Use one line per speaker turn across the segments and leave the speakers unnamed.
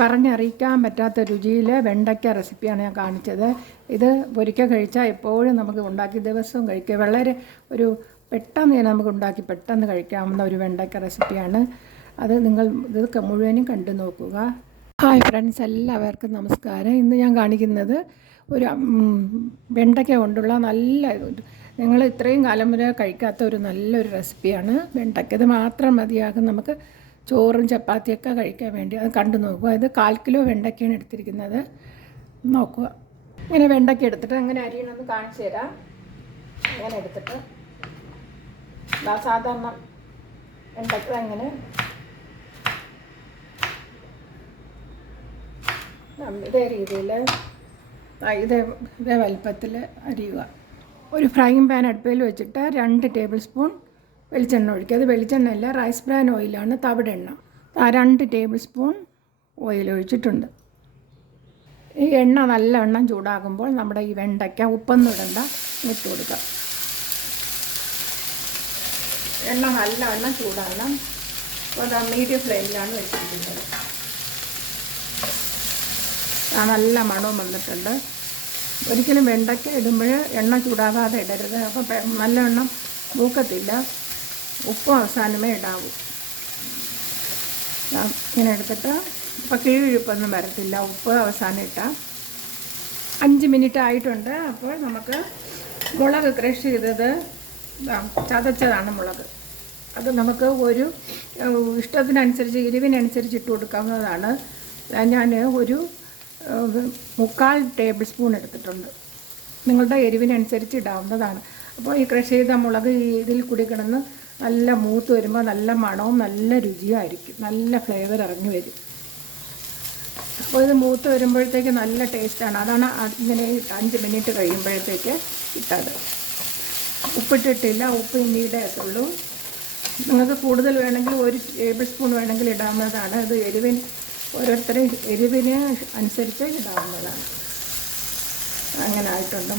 പറഞ്ഞറിയിക്കാൻ പറ്റാത്ത രുചിയിൽ വെണ്ടയ്ക്ക റെസിപ്പിയാണ് ഞാൻ കാണിച്ചത്. ഇത് ഒരിക്കൽ കഴിച്ചാൽ എപ്പോഴും നമുക്ക് ഉണ്ടാക്കി ദിവസവും കഴിക്കുക വളരെ ഒരു പെട്ടെന്ന് തന്നെ നമുക്ക് ഉണ്ടാക്കി പെട്ടെന്ന് കഴിക്കാവുന്ന ഒരു വെണ്ടയ്ക്ക റെസിപ്പിയാണ്. അത് നിങ്ങൾ ഇത് മുഴുവനും കണ്ടു നോക്കുക. ഹായ് ഫ്രണ്ട്സ് എല്ലാവർക്കും നമസ്കാരം. ഇന്ന് ഞാൻ കാണിക്കുന്നത് ഒരു വെണ്ടയ്ക്ക കൊണ്ടുള്ള നല്ല നിങ്ങൾ ഇത്രയും കാലം വരെ കഴിക്കാത്ത ഒരു നല്ലൊരു റെസിപ്പിയാണ് വെണ്ടയ്ക്ക. ഇത് മാത്രം മതിയാകും നമുക്ക് ചോറും ചപ്പാത്തിയൊക്കെ കഴിക്കാൻ വേണ്ടി അത് കണ്ടു നോക്കുക. ഇത് കാൽ കിലോ വെണ്ടയ്ക്കയാണ് എടുത്തിരിക്കുന്നത്. നോക്കുക. ഇങ്ങനെ വെണ്ടയ്ക്ക എടുത്തിട്ട് അങ്ങനെ അരിയണമെന്ന് കാണിച്ചു തരാം. അങ്ങനെ എടുത്തിട്ട്. സാധാരണ വെണ്ടയ്ക്ക അങ്ങനെ ഇതേ രീതിയിൽ ഇതേ ഇതേ വലിപ്പത്തിൽ അരിയുക. ഒരു ഫ്രൈയിങ് പാൻ അടുപ്പിൽ വെച്ചിട്ട് രണ്ട് ടേബിൾ സ്പൂൺ വെളിച്ചെണ്ണ ഒഴിക്കുക. അത് വെളിച്ചെണ്ണ അല്ല റൈസ് ബ്രാൻ ഓയിലാണ് തവിടെണ്ണ. ആ രണ്ട് ടേബിൾ സ്പൂൺ ഓയിൽ ഒഴിച്ചിട്ടുണ്ട്. ഈ എണ്ണ നല്ല എണ്ണം ചൂടാകുമ്പോൾ നമ്മുടെ ഈ വെണ്ടയ്ക്ക ഉപ്പൊന്നും ഇടണ്ട ഇട്ട് കൊടുക്കുക എണ്ണ നല്ല എണ്ണം ചൂടാകണം. അപ്പോൾ അത് മീഡിയം ഫ്ലെയിമിലാണ് വെച്ചിരിക്കുന്നത്. ആ നല്ല മണവും വന്നിട്ടുണ്ട്. ഒരിക്കലും വെണ്ടയ്ക്ക ഇടുമ്പോൾ എണ്ണ ചൂടാകാതെ ഇടരുത്. അപ്പോൾ നല്ല നല്ലവണ്ണം മൂക്കത്തില്ല. ഉപ്പും അവസാനമേ ഇടാവൂ. ഇങ്ങനെ എടുത്തിട്ട് ഇപ്പോൾ കിഴിഴിപ്പൊന്നും വരത്തില്ല. ഉപ്പ് അവസാനം ഇട്ടാൽ അഞ്ച് മിനിറ്റ് ആയിട്ടുണ്ട്. അപ്പോൾ നമുക്ക് മുളക് ക്രഷ് ചെയ്തത് ചതച്ചതാണ് മുളക്. അത് നമുക്ക് ഒരു ഇഷ്ടത്തിനനുസരിച്ച് എരിവിനനുസരിച്ച് ഇട്ട് കൊടുക്കാവുന്നതാണ്. ഞാൻ ഒരു മുക്കാൽ ടേബിൾ സ്പൂൺ എടുത്തിട്ടുണ്ട്. നിങ്ങളുടെ എരിവിനനുസരിച്ച് ഇടാവുന്നതാണ്. അപ്പോൾ ഈ ക്രഷ് ചെയ്ത മുളക് ഇതിൽ കൂടി കിടന്ന് നല്ല മൂത്ത് വരുമ്പോൾ നല്ല മണവും നല്ല രുചിയായിരിക്കും നല്ല ഫ്ലേവർ ഇറങ്ങി വരും. അപ്പോൾ ഇത് മൂത്ത് വരുമ്പോഴത്തേക്ക് നല്ല ടേസ്റ്റാണ് അതാണ് ഇങ്ങനെ അഞ്ച് മിനിറ്റ് കഴിയുമ്പോഴത്തേക്ക് ഇട്ടത്. ഉപ്പിട്ടിട്ടില്ല. ഉപ്പ് ഇനി ഉള്ളൂ. നിങ്ങൾക്ക് കൂടുതൽ വേണമെങ്കിൽ ഒരു ടേബിൾ സ്പൂൺ വേണമെങ്കിൽ ഇടാവുന്നതാണ്. ഇത് എരിവിന് ഓരോരുത്തരും എരിവിന് അനുസരിച്ച് ഇടാവുന്നതാണ്. അങ്ങനെ ആയിട്ടുണ്ട്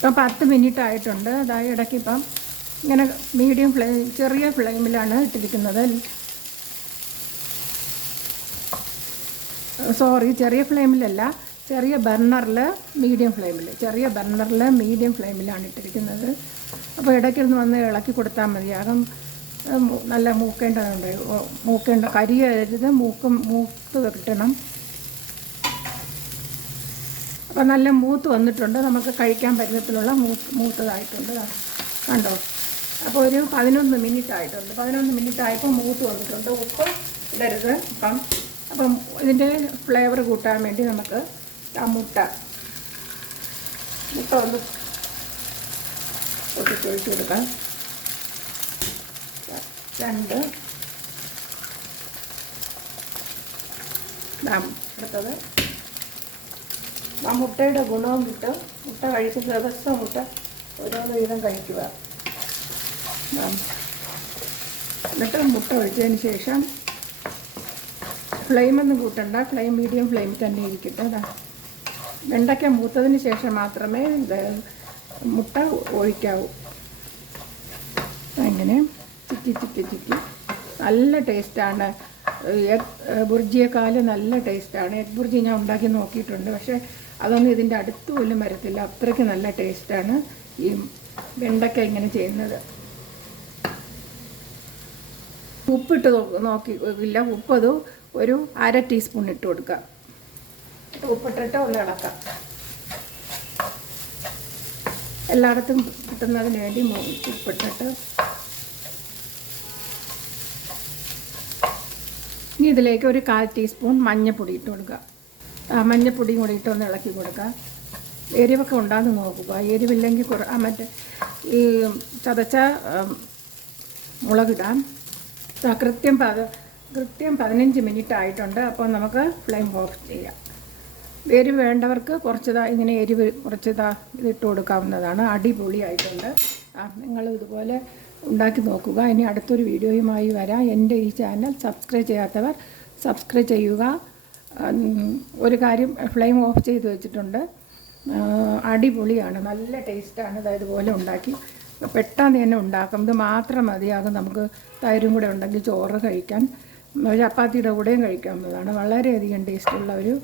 ഇപ്പം പത്ത് മിനിറ്റ് ആയിട്ടുണ്ട് അതായത് ഇടയ്ക്ക് ഇപ്പം ഇങ്ങനെ മീഡിയം ഫ്ലെയിം ചെറിയ ഫ്ലെയിമിലാണ് ഇട്ടിരിക്കുന്നത്. സോറി ചെറിയ ഫ്ലെയിമിലല്ല ചെറിയ ബർണറിൽ മീഡിയം ഫ്ലെയിമിൽ ചെറിയ ബർണറിൽ മീഡിയം ഫ്ലെയിമിലാണ് ഇട്ടിരിക്കുന്നത്. അപ്പോൾ ഇടയ്ക്കൊന്ന് വന്ന് ഇളക്കി കൊടുത്താൽ മതിയാകും നല്ല മൂക്കേണ്ടതുണ്ട് മൂക്കേണ്ട കരിയരുത്. മൂക്കും മൂത്ത് കിട്ടണം. അപ്പോൾ നല്ല മൂത്ത് വന്നിട്ടുണ്ട്. നമുക്ക് കഴിക്കാൻ പരുവത്തിലുള്ള മൂത്ത് മൂത്തതായിട്ടുണ്ട്. കണ്ടോ? അപ്പോൾ ഒരു പതിനൊന്ന് മിനിറ്റ് ആയിട്ടുണ്ട് പതിനൊന്ന് മിനിറ്റ് ആയപ്പോൾ മൂത്ത് വന്നിട്ടുണ്ട്. ഉപ്പ് ഇടരുത്. അപ്പം അപ്പം ഇതിന്റെ ഫ്ലേവർ കൂട്ടാൻ വേണ്ടി നമുക്ക് ആ മുട്ട മുട്ട ഒന്ന് പൊട്ടിച്ചൊഴിച്ച് കൊടുക്കാം. രണ്ട്. അടുത്തത്. ആ മുട്ടയുടെ ഗുണവും കിട്ടും മുട്ട കഴിക്കുന്ന ദിവസം മുട്ട ഓരോന്ന് വീതം കഴിക്കുക. എന്നിട്ട് മുട്ട ഒഴിച്ചതിന് ശേഷം ഫ്ലെയിമൊന്നും കൂട്ടണ്ട. ഫ്ലെയിം മീഡിയം ഫ്ലെയിം തന്നെ ഇരിക്കട്ടെ അതാ. വെണ്ടയ്ക്ക മൂത്തതിന് ശേഷം മാത്രമേ മുട്ട ഒഴിക്കാവൂ. അങ്ങനെ ചിക്കി ചിക്കി ചിക്കി. നല്ല ടേസ്റ്റാണ് എഗ് നല്ല ടേസ്റ്റാണ് എഗ് ബുർജി ഞാൻ ഉണ്ടാക്കി നോക്കിയിട്ടുണ്ട്. പക്ഷേ അതൊന്നും ഇതിന്റെ അടുത്ത് പോലും വരത്തില്ല. അത്രയ്ക്ക് നല്ല ടേസ്റ്റാണ് ഈ വെണ്ടയ്ക്ക ഇങ്ങനെ ചെയ്യുന്നത്. ഉപ്പിട്ട് നോക്കി ഇല്ല ഉപ്പത് ഒരു അര ടീസ്പൂൺ ഇട്ട് കൊടുക്കുക. ഉപ്പിട്ടിട്ട് ഒന്ന് ഇളക്കാം എല്ലായിടത്തും കിട്ടുന്നതിന് വേണ്ടി ഉപ്പിട്ടിട്ട്. ഇനി ഇതിലേക്ക് ഒരു കാൽ ടീസ്പൂൺ മഞ്ഞൾപ്പൊടി ഇട്ട് കൊടുക്കുക. ആ മഞ്ഞൾപ്പൊടിയും കൂടി ഇട്ട് ഒന്ന് ഇളക്കി കൊടുക്കാം. എരിവൊക്കെ ഉണ്ടാകുന്ന നോക്കുക. എരിവില്ലെങ്കിൽ കുറ മറ്റേ ഈ ചതച്ച മുളകിടാം. കൃത്യം പത കൃത്യം പതിനഞ്ച് മിനിറ്റ് ആയിട്ടുണ്ട്. അപ്പോൾ നമുക്ക് ഫ്ലെയിം ഓഫ് ചെയ്യാം. എരിവ് വേണ്ടവർക്ക് കുറച്ചതാ ഇങ്ങനെ എരിവ് കുറച്ചതാ ഇതിട്ട് കൊടുക്കാവുന്നതാണ്. അടിപൊളിയായിട്ടുണ്ട്. ആ നിങ്ങൾ ഇതുപോലെ ഉണ്ടാക്കി നോക്കുക. ഇനി അടുത്തൊരു വീഡിയോയുമായി വരാം. എന്റെ ഈ ചാനൽ സബ്സ്ക്രൈബ് ചെയ്യാത്തവർ സബ്സ്ക്രൈബ് ചെയ്യുക. ഒരു കാര്യം ഫ്ലെയിം ഓഫ് ചെയ്ത് വെച്ചിട്ടുണ്ട്. അടിപൊളിയാണ് നല്ല ടേസ്റ്റാണ്. അതായത് ഇതുപോലെ ഉണ്ടാക്കി. പെട്ടെന്ന് തന്നെ ഉണ്ടാക്കും. ഇത് മാത്രം മതിയാകും നമുക്ക് തൈരും കൂടെ ഉണ്ടെങ്കിൽ ചോറ് കഴിക്കാൻ. ചപ്പാത്തിയുടെ കൂടെയും കഴിക്കാവുന്നതാണ് വളരെയധികം ടേസ്റ്റുള്ള ഒരു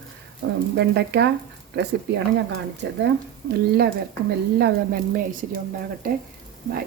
വെണ്ടയ്ക്ക റെസിപ്പിയാണ് ഞാൻ കാണിച്ചത്. എല്ലാവർക്കും എല്ലാവിധ നന്മ ഐശ്വര്യം ഉണ്ടാകട്ടെ. ബൈ.